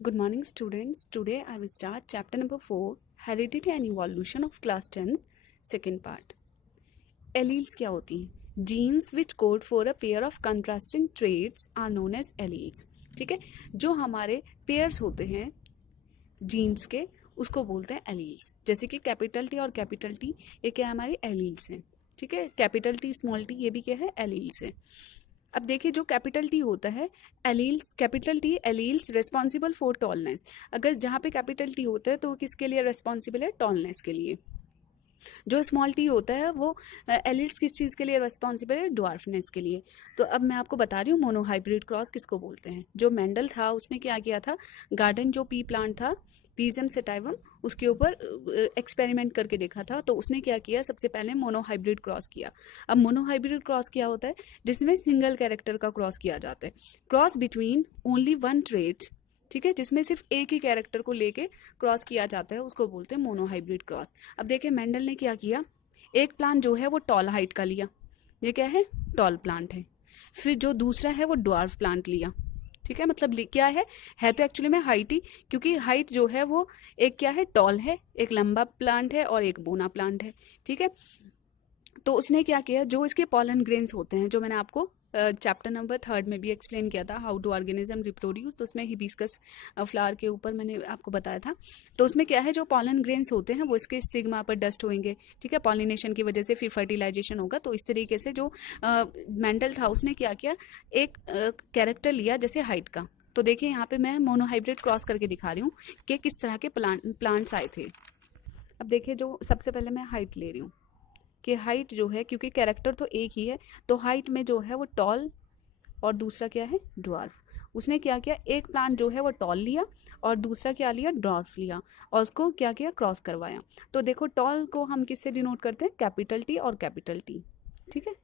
Good morning, students. Today I will start chapter number 4, Heredity and Evolution of class 10, second part. Alleles क्या होती हैं? Genes which code for a pair of contrasting traits are known as alleles. ठीक है, जो हमारे pairs होते हैं jeans के उसको बोलते हैं एलील्स. जैसे कि कैपिटल टी और कैपिटल टी ये क्या हमारे एलील्स हैं. ठीक है, कैपिटल टी स्मॉल टी ये भी क्या है, एलील्स है. अब देखिए जो कैपिटल टी होता है alleles, capital T alleles responsible for tallness. अगर जहाँ पे कैपिटल टी होता है तो वो किसके लिए रिस्पॉन्सिबल है, टॉलनेस के लिए. जो स्मॉल टी होता है वो एलील्स किस चीज़ के लिए रिस्पॉन्सिबल है, ड्वार्फनेस के लिए. तो अब मैं आपको बता रही हूँ मोनोहाइब्रिड क्रॉस किसको बोलते हैं. जो मेंडल था उसने क्या किया था, गार्डन जो पी प्लांट था पीजियम सेटाइवम उसके ऊपर एक्सपेरिमेंट करके देखा था. तो उसने क्या किया, सबसे पहले मोनोहाइब्रिड क्रॉस किया. अब मोनोहाइब्रिड क्रॉस क्या होता है, जिसमें सिंगल कैरेक्टर का क्रॉस किया जाता है. Cross between only one trait, ठीक है, जिसमें सिर्फ एक ही कैरेक्टर को लेके क्रॉस किया जाता है उसको बोलते हैं मोनोहाइब्रिड क्रॉस. अब देखिए मेंडल ने क्या किया, एक प्लांट जो है वो टॉल हाइट का लिया, ये क्या है, टॉल प्लांट है. फिर जो दूसरा है वो ड्वार्फ प्लांट लिया. ठीक है, मतलब क्या है तो एक्चुअली में हाइट ही, क्योंकि हाइट जो है वो एक क्या है, टॉल है, एक लंबा प्लांट है और एक बोना प्लांट है. ठीक है, तो उसने क्या किया, जो इसके पॉलन ग्रेन्स होते हैं, जो मैंने आपको चैप्टर नंबर 3 में भी एक्सप्लेन किया था, हाउ टू ऑर्गेनिज्म रिप्रोड्यूस, तो उसमें हिबिस्कस फ्लावर के ऊपर मैंने आपको बताया था. तो उसमें क्या है, जो पॉलन ग्रेन्स होते हैं वो इसके स्टिग्मा पर डस्ट होंगे. ठीक है, पॉलिनेशन की वजह से फिर फर्टिलाइजेशन होगा. तो इस तरीके से जो मेंडल था उसने क्या किया, एक कैरेक्टर लिया जैसे हाइट का. तो देखिए यहाँ पे मैं मोनोहाइब्रिड क्रॉस करके दिखा रही हूँ कि किस तरह के प्लांट्स आए थे. अब देखिए जो सबसे पहले मैं हाइट ले रही हूँ कि हाइट जो है, क्योंकि कैरेक्टर तो एक ही है, तो हाइट में जो है वो टॉल और दूसरा क्या है, ड्वार्फ. उसने क्या किया, एक प्लांट जो है वो टॉल लिया और दूसरा क्या लिया, ड्वार्फ लिया, और उसको क्या किया, क्रॉस करवाया. तो देखो टॉल को हम किससे डिनोट करते हैं, कैपिटल टी और कैपिटल टी. ठीक है,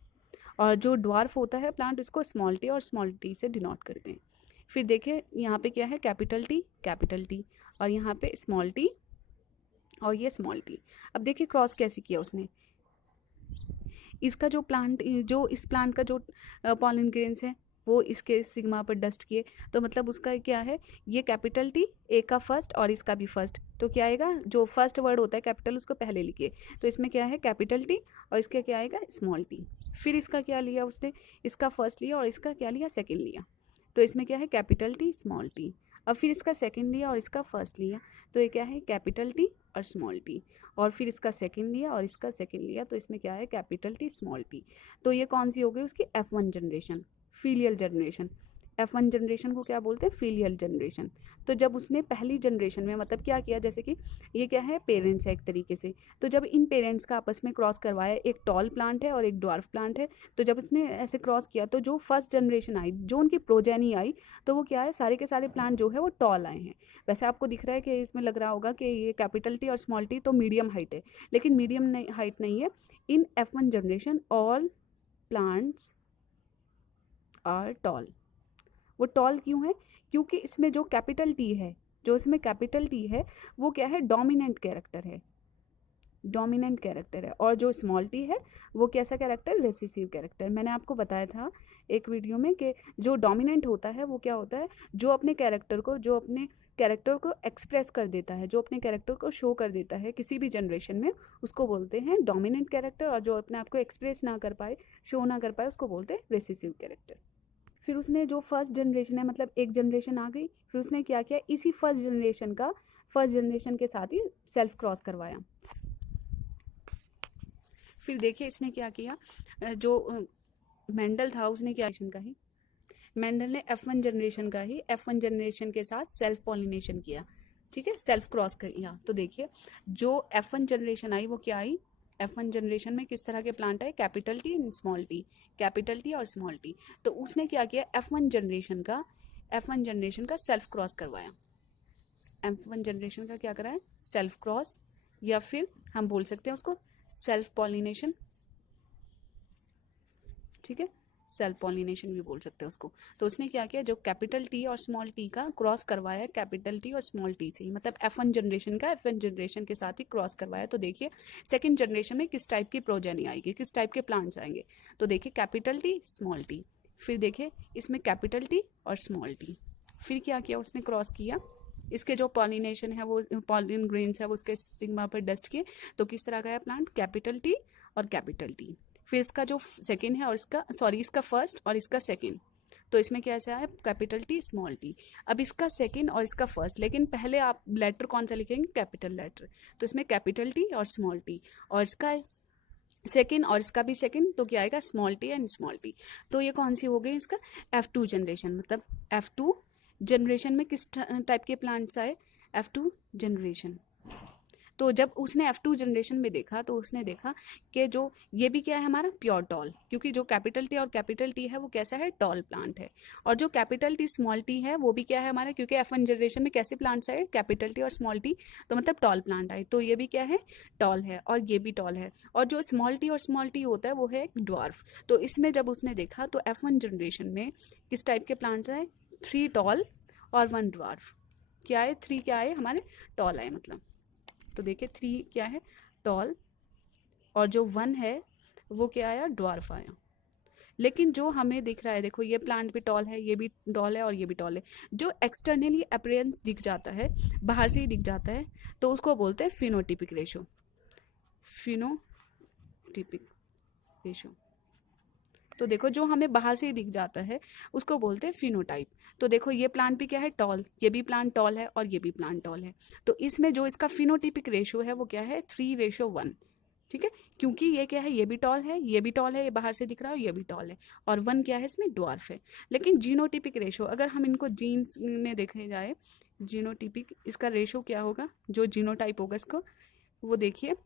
और जो ड्वार्फ होता है प्लांट उसको स्मॉल टी और स्मॉल टी से डिनोट करते हैं. फिर देखिए यहाँ पे क्या है, कैपिटल टी और यहाँ पे स्मॉल टी और ये स्मॉल टी. अब देखिए क्रॉस कैसे किया उसने, इसका जो प्लांट, जो इस प्लांट का जो पॉलन ग्रेन्स है वो इसके सिग्मा पर डस्ट किए. तो मतलब उसका क्या है, ये कैपिटल टी एक का फर्स्ट और इसका भी फर्स्ट. तो क्या आएगा, जो फर्स्ट वर्ड होता है कैपिटल उसको पहले लिखिए. तो इसमें क्या है, कैपिटल टी और इसका क्या आएगा, स्मॉल टी. फिर इसका क्या लिया उसने, इसका फर्स्ट लिया और इसका क्या लिया, सेकेंड लिया. तो इसमें क्या है, कैपिटल टी स्मॉल टी. अब फिर इसका सेकेंड लिया और इसका फर्स्ट लिया. तो ये क्या है, कैपिटल टी और स्मॉल टी. और फिर इसका सेकेंड लिया और इसका सेकेंड लिया. तो इसमें क्या है, कैपिटल टी स्मॉल टी. तो ये कौन सी हो गई उसकी, F1 generation, filial generation. F1 generation को क्या बोलते हैं, फीलियल जनरेशन. तो जब उसने पहली जनरेशन में मतलब क्या किया, जैसे कि ये क्या है, पेरेंट्स है एक तरीके से. तो जब इन पेरेंट्स का आपस में क्रॉस करवाया, एक टॉल प्लांट है और एक ड्वार्फ प्लांट है, तो जब उसने ऐसे क्रॉस किया तो जो फर्स्ट जनरेशन आई, जो उनकी प्रोजेनी आई, तो वो क्या है, सारे के सारे प्लांट जो है वो टॉल आए हैं. वैसे आपको दिख रहा है कि इसमें लग रहा होगा कि ये कैपिटल टी और स्मॉल टी तो मीडियम हाइट है, लेकिन मीडियम हाइट नहीं है. In F1 generation all plants are tall. वो टॉल क्यों है, क्योंकि इसमें जो कैपिटल टी है, जो इसमें कैपिटल टी है वो क्या है, डोमिनेंट कैरेक्टर है, डोमिनेंट कैरेक्टर है. और जो स्मॉल टी है वो कैसा कैरेक्टर, रेसिसिव कैरेक्टर. मैंने आपको बताया था एक वीडियो में कि जो डोमिनेंट होता है वो क्या होता है, जो अपने कैरेक्टर को, जो अपने कैरेक्टर को एक्सप्रेस कर देता है, जो अपने कैरेक्टर को शो कर देता है किसी भी जनरेशन में, उसको बोलते हैं डोमिनेंट कैरेक्टर. और जो अपने आप को एक्सप्रेस ना कर पाए, शो ना कर पाए, उसको बोलते हैं रेसिसिव कैरेक्टर. फिर उसने जो फर्स्ट जनरेशन है, मतलब एक जनरेशन आ गई, फिर उसने क्या किया, इसी फर्स्ट जनरेशन के साथ ही सेल्फ क्रॉस करवाया. फिर देखिए इसने क्या किया, जो मेंडल था उसने क्या का ही, मेंडल ने F1 जनरेशन के साथ सेल्फ पॉलिनेशन किया. ठीक है, सेल्फ क्रॉस किया. तो देखिए जो F1 जनरेशन आई वो क्या आई, F1 जनरेशन में किस तरह के प्लांट आए, capital T and small T, capital T और स्मॉल टी. तो उसने क्या किया, F1 जनरेशन का सेल्फ क्रॉस करवाया. F1 जनरेशन का क्या करा है, सेल्फ क्रॉस, या फिर हम बोल सकते हैं उसको सेल्फ पॉलिनेशन. ठीक है, सेल्फ पॉलिनेशन भी बोल सकते हैं उसको. तो उसने क्या किया, जो कैपिटल टी और स्मॉल टी का क्रॉस करवाया कैपिटल टी और स्मॉल टी से ही, मतलब F1 जनरेशन का F1 जनरेशन के साथ ही क्रॉस करवाया. तो देखिए सेकंड जनरेशन में किस टाइप की प्रोजेनी आएगी, किस टाइप के प्लांट्स आएंगे. तो देखिए कैपिटल टी स्मॉल टी, फिर देखिए इसमें कैपिटल टी और स्मॉल टी. फिर क्या किया उसने, क्रॉस किया इसके जो पॉलिनेशन है वो पॉलिन ग्रेन्स है वो उसके स्टिग्मा पर डस्ट किए, तो किस तरह का है प्लांट, कैपिटल टी और कैपिटल टी। फिर इसका जो सेकेंड है और इसका फर्स्ट और इसका सेकेंड, तो इसमें कैसे आया, कैपिटल टी स्मॉल टी। अब इसका सेकंड और इसका फर्स्ट, लेकिन पहले आप लेटर कौन सा लिखेंगे, कैपिटल लेटर, तो इसमें कैपिटल टी और स्मॉल टी, और इसका सेकेंड और इसका भी सेकेंड, तो क्या आएगा, small T and small T. तो ये कौन सी हो गई, इसका F2 जनरेशन। मतलब F2 जनरेशन में किस टाइप के प्लांट्स आए, F2 जनरेशन। तो जब उसने F2 जनरेशन में देखा तो उसने देखा कि जो ये भी क्या है हमारा प्योर टॉल, क्योंकि जो कैपिटल टी और कैपिटल टी है वो कैसा है, टॉल प्लांट है। और जो कैपिटल टी स्मॉल टी है वो भी क्या है हमारा, क्योंकि F1 जनरेशन में कैसे प्लांट्स आए, कैपिटल टी और स्मॉल टी, तो मतलब टॉल प्लांट आए, तो ये भी क्या है, टॉल है, और ये भी टॉल है। और जो स्मॉल टी और स्मॉल टी होता है वो है एक ड्वार्फ। तो इसमें जब उसने देखा तो F1 जनरेशन में किस टाइप के प्लांट्स आए, 3 टॉल और 1 ड्वार्फ। क्या है, 3 क्या आए हमारे, टॉल आए मतलब। तो देखिए 3 क्या है, टॉल, और जो 1 है वो क्या आया, ड्वार्फ आया। लेकिन जो हमें दिख रहा है, देखो ये प्लांट भी टॉल है, ये भी टॉल है और ये भी टॉल है, जो एक्सटर्नली अपीयरेंस दिख जाता है, बाहर से ही दिख जाता है, तो उसको बोलते हैं फिनोटिपिक रेशो। फिनोटिपिक रेशो, तो देखो जो हमें बाहर से ही दिख जाता है उसको बोलते हैं फिनोटाइप। तो देखो ये प्लांट भी क्या है, टॉल, ये भी प्लांट टॉल है और ये भी प्लांट टॉल है, तो इसमें जो इसका फिनोटिपिक रेशो है वो क्या है, 3:1। ठीक है, क्योंकि ये क्या है, ये भी टॉल है, ये भी टॉल है, ये बाहर से दिख रहा है, ये भी टॉल है, और 1 क्या है इसमें, ड्वार्फ है। लेकिन जीनोटिपिक रेशो, अगर हम इनको जीन्स में देखे जाए, जीनोटिपिक इसका रेशो क्या होगा, जो जीनोटाइप होगा इसको, वो देखिए,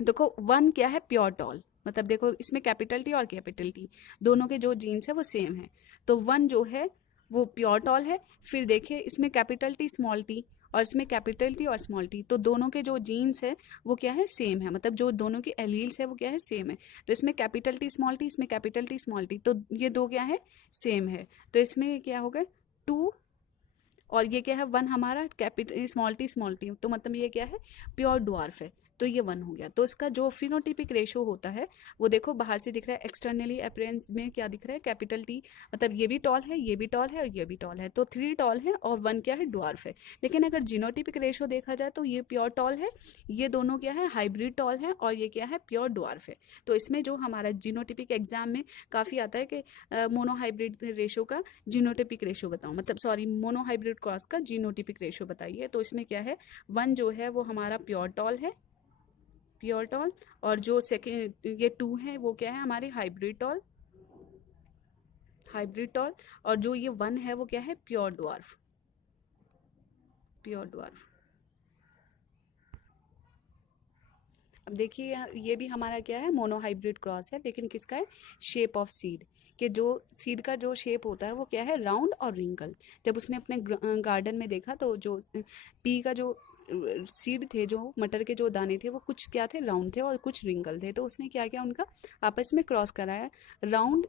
देखो 1 क्या है, प्योर टॉल, मतलब देखो इसमें कैपिटल टी और कैपिटल टी दोनों के जो जीन्स है वो सेम है, तो 1 जो है वो प्योर टॉल है। फिर देखिए इसमें कैपिटल टी स्मॉल टी और इसमें कैपिटल टी और स्मॉल टी, तो दोनों के जो जीन्स है वो क्या है, सेम है, मतलब जो दोनों के एलील्स है वो क्या है, सेम है। तो इसमें कैपिटल टी स्मॉल टी, इसमें कैपिटल टी स्मॉल टी, तो ये दो क्या है, सेम है। तो इसमें क्या होगा, 2, और ये क्या है 1 हमारा, कैपिटल स्मॉल टी, तो मतलब ये क्या है, प्योर ड्वार्फ है, तो ये 1 हो गया। तो इसका जो फिनोटिपिक रेशो होता है वो देखो बाहर से दिख रहा है, एक्सटर्नली अपीयरेंस में क्या दिख रहा है, कैपिटल टी, मतलब ये भी टॉल है, ये भी टॉल है और ये भी टॉल है, तो 3 टॉल है और 1 क्या है, ड्वार्फ है। लेकिन अगर जीनोटिपिक रेशो देखा जाए तो ये प्योर टॉल है, ये दोनों क्या है, हाइब्रिड टॉल है, और ये क्या है, प्योर ड्वार्फ है। तो इसमें जो हमारा जीनोटिपिक एग्जाम में काफ़ी आता है कि मोनोहाइब्रिड रेशो का जीनोटिपिक रेशो बताओ, मतलब सॉरी मोनोहाइब्रिड क्रॉस का जीनोटिपिक रेशो बताइए। तो इसमें क्या है, 1 जो है वो हमारा प्योर टॉल है, प्योर टॉल, और जो सेकेंड ये 2 है वो क्या है हमारे, हाइब्रिड टॉल, और जो ये 1 है वो क्या है, प्योर ड्वार्फ, प्योर ड्वार्फ। अब देखिए ये भी हमारा क्या है, मोनोहाइब्रिड क्रॉस है, लेकिन किसका है, शेप ऑफ सीड, कि जो सीड का जो शेप होता है वो क्या है, राउंड और रिंकल। जब उसने अपने गार्डन में देखा तो जो पी का जो सीड थे, जो मटर के जो दाने थे वो कुछ क्या थे, राउंड थे और कुछ रिंकल थे, तो उसने क्या किया, उनका आपस में क्रॉस कराया। राउंड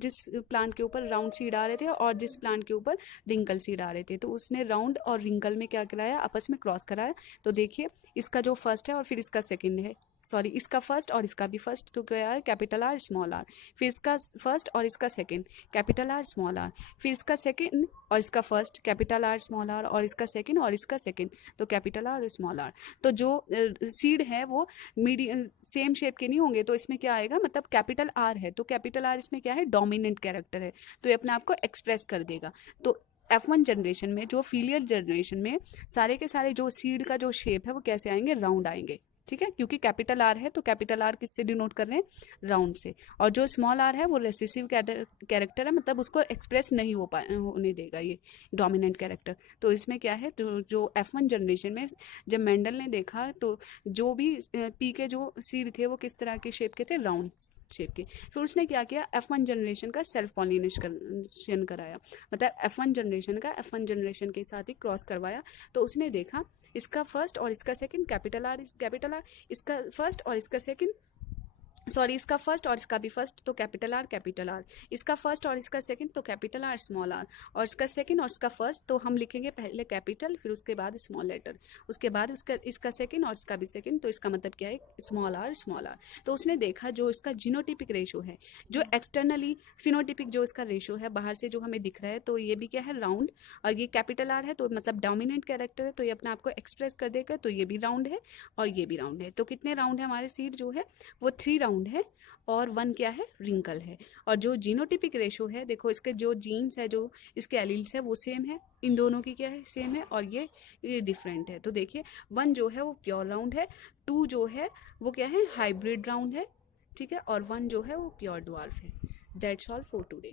जिस प्लांट के ऊपर राउंड सीड आ रहे थे और जिस प्लांट के ऊपर रिंकल सीड आ रहे थे, तो उसने राउंड और रिंकल में क्या कराया, आपस में क्रॉस कराया। तो देखिए इसका जो फर्स्ट है और फिर इसका सेकंड है, सॉरी इसका फर्स्ट और इसका भी फर्स्ट, तो क्या है, कैपिटल आर स्मॉल आर, फिर इसका फर्स्ट और इसका second, capital R small R, फिर इसका सेकंड और इसका first, capital R small R, और इसका सेकंड और इसका सेकंड, तो कैपिटल आर स्मॉल आर। तो जो सीड है वो मीडियम सेम शेप के नहीं होंगे, तो इसमें क्या आएगा, मतलब कैपिटल आर है तो कैपिटल आर इसमें क्या है, डोमिनेंट कैरेक्टर है, तो ये अपने आप को एक्सप्रेस कर देगा। तो F1 जनरेशन में, जो फीलियल जनरेशन में सारे के सारे जो सीड का जो शेप है वो कैसे आएंगे, राउंड आएंगे। ठीक है, क्योंकि कैपिटल आर है तो कैपिटल आर किससे डिनोट कर रहे हैं, राउंड से, और जो स्मॉल आर है वो रेसेसिव कैरेक्टर है, मतलब उसको एक्सप्रेस नहीं होने देगा ये डोमिनेंट कैरेक्टर। तो इसमें क्या है, तो जो F1 जनरेशन में जब मेंडल ने देखा तो जो भी पी के जो सीड थे वो किस तरह के शेप के थे, राउंड शेप के। फिर उसने क्या किया, F1 जनरेशन का सेल्फ पॉलिनेशन कराया, मतलब F1 जनरेशन का F1 जनरेशन के साथ ही क्रॉस करवाया। तो उसने देखा इसका फर्स्ट और इसका सेकंड, कैपिटल आर, इसका फर्स्ट और इसका सेकंड सॉरी, इसका फर्स्ट और इसका भी फर्स्ट तो कैपिटल आर, इसका फर्स्ट और इसका सेकंड तो कैपिटल आर स्मॉल आर, और इसका सेकंड और इसका फर्स्ट तो हम लिखेंगे पहले कैपिटल फिर उसके बाद स्मॉल लेटर, उसके बाद इसका सेकंड और इसका भी सेकंड, तो इसका मतलब क्या है स्मॉल आर स्मॉल आर। तो उसने देखा जो इसका जीनोटिपिक रेशो है, जो एक्सटर्नली फिनोटिपिक जो इसका रेशो है बाहर से जो हमें दिख रहा है, तो ये भी क्या है राउंड, और ये कैपिटल आर है तो मतलब डोमिनेंट कैरेक्टर है, तो ये अपने आप को एक्सप्रेस कर देगा, तो ये भी राउंड है और ये भी राउंड है। तो कितने राउंड है हमारे सीड जो है वो 3 राउंड है, और 1 क्या है रिंकल है। और जो जीनोटिपिक रेशो है देखो इसके जो जीन्स है जो इसके एलील्स है वो सेम है, इन दोनों की क्या है सेम है, और ये डिफरेंट है। तो देखिए 1 जो है वो प्योर राउंड है, 2 जो है वो क्या है हाइब्रिड राउंड है, ठीक है, और 1 जो है वो प्योर ड्वार्फ है। That's all for today.